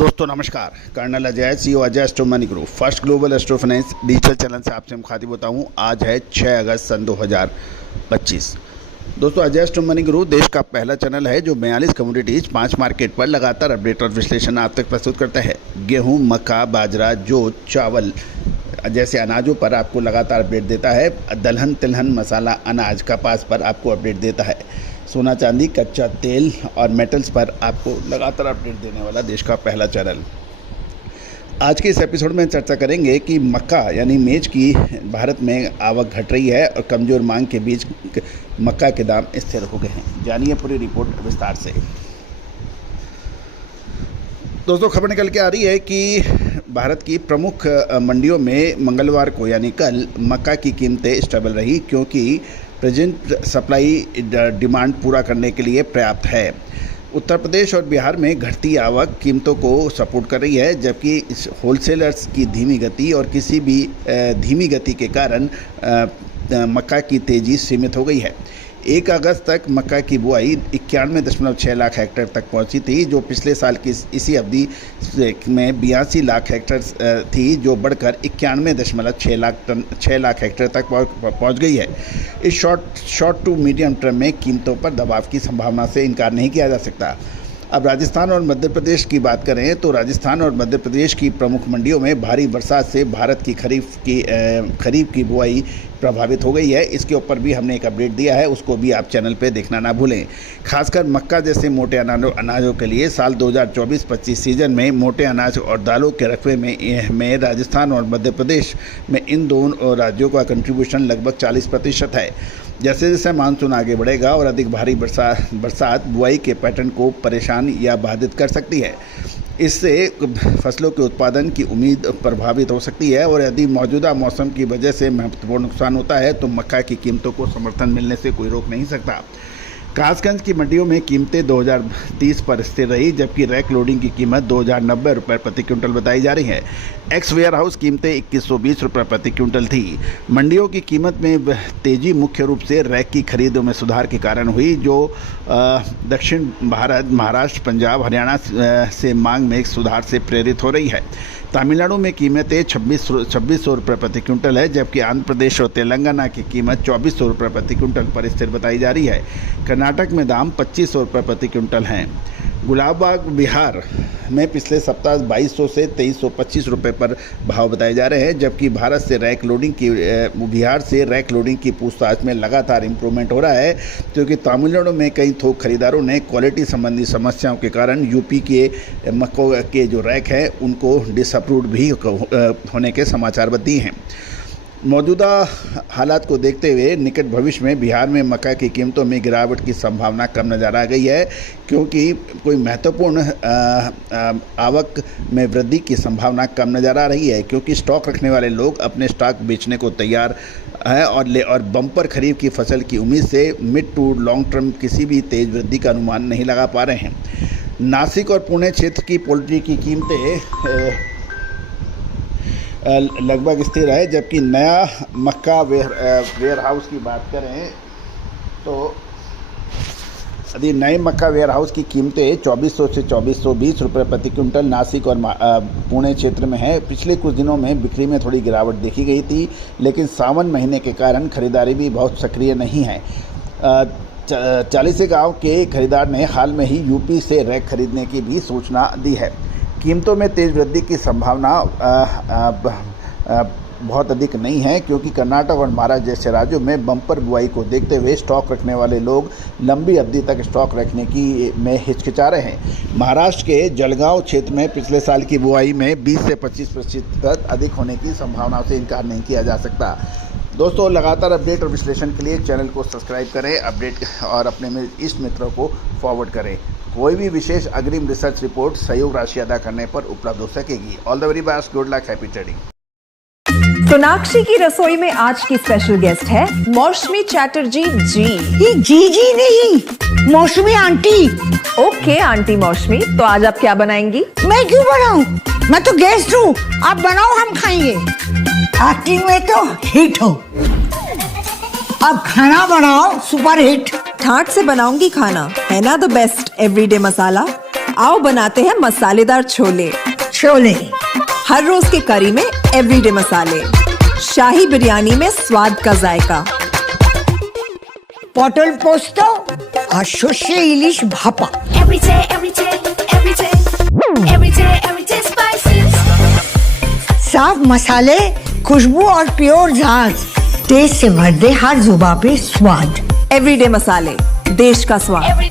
दोस्तों नमस्कार। Colonel Ajay, CEO Ajay astro money group, first global astro finance digital channel से आपसे मुखातिब होता हूं। आज है 6 अगस्त सन 2025। दोस्तों, अजय एस्ट्रो मनी ग्रुप देश का पहला चैनल है जो 42 कमोडिटीज 5 मार्केट पर लगातार अपडेट और विश्लेषण आप तक प्रस्तुत करता है। गेहूं, मक्का, बाजरा, जोत, चावल जैसे अनाजों पर आपको लगातार अपडेट देता है। दलहन, तिलहन, मसाला, अनाज, कपास पर आपको अपडेट देता है। सोना, चांदी, कच्चा तेल और मेटल्स पर आपको लगातार अपडेट देने वाला देश का पहला चैनल। आज के इस एपिसोड में चर्चा करेंगे कि मक्का यानी मेज की भारत में आवक घट रही है और कमज़ोर मांग के बीच मक्का के दाम स्थिर हो गए हैं। जानिए पूरी रिपोर्ट विस्तार से। दोस्तों, खबर निकल के आ रही है कि भारत की प्रमुख मंडियों में मंगलवार को यानी कल मक्का की कीमतें स्टेबल रही, क्योंकि प्रेजेंट सप्लाई डिमांड पूरा करने के लिए पर्याप्त है। उत्तर प्रदेश और बिहार में घटती आवक कीमतों को सपोर्ट कर रही है, जबकि होलसेलर्स की धीमी गति और किसी भी धीमी गति के कारण मक्का की तेज़ी सीमित हो गई है। 1 अगस्त तक मक्का की बुआई 91.6 लाख हेक्टेयर तक पहुंची थी, जो पिछले साल की इसी अवधि में 82 लाख हेक्टेयर थी, जो बढ़कर 91.6 लाख हेक्टेयर तक पहुंच गई है। इस शॉर्ट टू मीडियम टर्म में कीमतों पर दबाव की संभावना से इनकार नहीं किया जा सकता। अब राजस्थान और मध्य प्रदेश की बात करें तो राजस्थान और मध्य प्रदेश की प्रमुख मंडियों में भारी बरसात से भारत की खरीफ की बुआई प्रभावित हो गई है। इसके ऊपर भी हमने एक अपडेट दिया है, उसको भी आप चैनल पे देखना ना भूलें। खासकर मक्का जैसे मोटे अनाजों के लिए साल 2024-25 सीजन में मोटे अनाज और दालों के रकबे में राजस्थान और मध्य प्रदेश में इन दोनों राज्यों का कंट्रीब्यूशन लगभग 40% है। जैसे जैसे मानसून आगे बढ़ेगा और अधिक भारी बरसात बुआई के पैटर्न को परेशान या बाधित कर सकती है। इससे फसलों के उत्पादन की उम्मीद प्रभावित हो सकती है और यदि मौजूदा मौसम की वजह से महत्वपूर्ण नुकसान होता है तो मक्का की कीमतों को समर्थन मिलने से कोई रोक नहीं सकता। कासगंज की मंडियों में कीमतें 2030 पर स्थिर रही, जबकि रैक लोडिंग की कीमत 2090 रुपये प्रति क्विंटल बताई जा रही है। एक्स वेयर हाउस कीमतें 2120 रुपये प्रति क्विंटल थी। मंडियों की कीमत में तेज़ी मुख्य रूप से रैक की खरीदों में सुधार के कारण हुई, जो दक्षिण भारत, महाराष्ट्र, पंजाब, हरियाणा से मांग में एक सुधार से प्रेरित हो रही है। तमिलनाडु में कीमतें 2600 रुपये प्रति क्विंटल है, जबकि आंध्र प्रदेश और तेलंगाना की कीमत 2400 रुपये प्रति क्विंटल पर स्थिर बताई जा रही है। कर्नाटक में दाम 2500 रुपये प्रति क्विंटल हैं। गुलाबबाग बिहार में पिछले सप्ताह 2200 से 2325 रुपये पर भाव बताए जा रहे हैं, जबकि बिहार से रैक लोडिंग की पूछताछ में लगातार इम्प्रूवमेंट हो रहा है, क्योंकि तमिलनाडु में कई थोक खरीदारों ने क्वालिटी संबंधी समस्याओं के कारण यूपी के मक्कों के जो रैक हैं उनको डिसअप्रूव्ड भी होने के समाचार दिए हैं। मौजूदा हालात को देखते हुए निकट भविष्य में बिहार में मक्का की कीमतों में गिरावट की संभावना कम नज़र आ गई है, क्योंकि कोई महत्वपूर्ण आवक में वृद्धि की संभावना कम नज़र आ रही है, क्योंकि स्टॉक रखने वाले लोग अपने स्टॉक बेचने को तैयार है और बम्पर खरीफ की फसल की उम्मीद से मिड टू लॉन्ग टर्म किसी भी तेज़ वृद्धि का अनुमान नहीं लगा पा रहे हैं। नासिक और पुणे क्षेत्र की पोल्ट्री की कीमतें लगभग स्थिर है, जबकि नया मक्का वेयर हाउस की बात करें तो यदि नए मक्का वेयर हाउस की कीमतें 2400 से 2420 रुपये प्रति क्विंटल नासिक और पुणे क्षेत्र में है। पिछले कुछ दिनों में बिक्री में थोड़ी गिरावट देखी गई थी, लेकिन सावन महीने के कारण खरीदारी भी बहुत सक्रिय नहीं है। 40 गाँव के खरीदार ने हाल में ही यूपी से रैक खरीदने की भी सूचना दी है। कीमतों में तेज़ वृद्धि की संभावना बहुत अधिक नहीं है, क्योंकि कर्नाटक और महाराष्ट्र जैसे राज्यों में बम्पर बुआई को देखते हुए स्टॉक रखने वाले लोग लंबी अवधि तक स्टॉक रखने में हिचकिचा रहे हैं। महाराष्ट्र के जलगांव क्षेत्र में पिछले साल की बुआई में 20 से 25% अधिक होने की संभावना से इनकार नहीं किया जा सकता। दोस्तों, लगातार अपडेट और विश्लेषण के लिए चैनल को सब्सक्राइब करें, अपडेट और अपने इष्ट मित्रों को फॉरवर्ड करें। कोई भी विशेष अग्रिम रिसर्च रिपोर्ट सहयोग राशि अदा करने पर उपलब्ध हो सकेगी। All the very best, good luck, happy trading. Sonakshi की रसोई में आज की स्पेशल गेस्ट है मौसमी चैटर्जी जी। ये जी नहीं, मौसमी आंटी। ओके आंटी मौसमी, तो आज आप क्या बनाएंगी? मैं क्यों बनाऊं? मैं तो गेस्ट हूँ, आप बनाओ, हम खाएंगे। एक्टिंग में तो हिट हो, अब खाना बनाओ सुपर हिट। ठाट से बनाऊंगी खाना, है ना द बेस्ट एवरीडे मसाला। आओ बनाते हैं मसालेदार छोले। छोले, हर रोज की करी में एवरीडे मसाले, शाही बिरयानी में स्वाद का जायका। পটল পোস্ত আর সর্ষে ইলিশ ভাপা। Every day, every day, every day, every day, every day spices. साफ मसाले, खुशबू और प्योर झांझ, टेस्ट से भर दे हर जुबान पे स्वाद। एवरीडे मसाले, देश का स्वाद। Every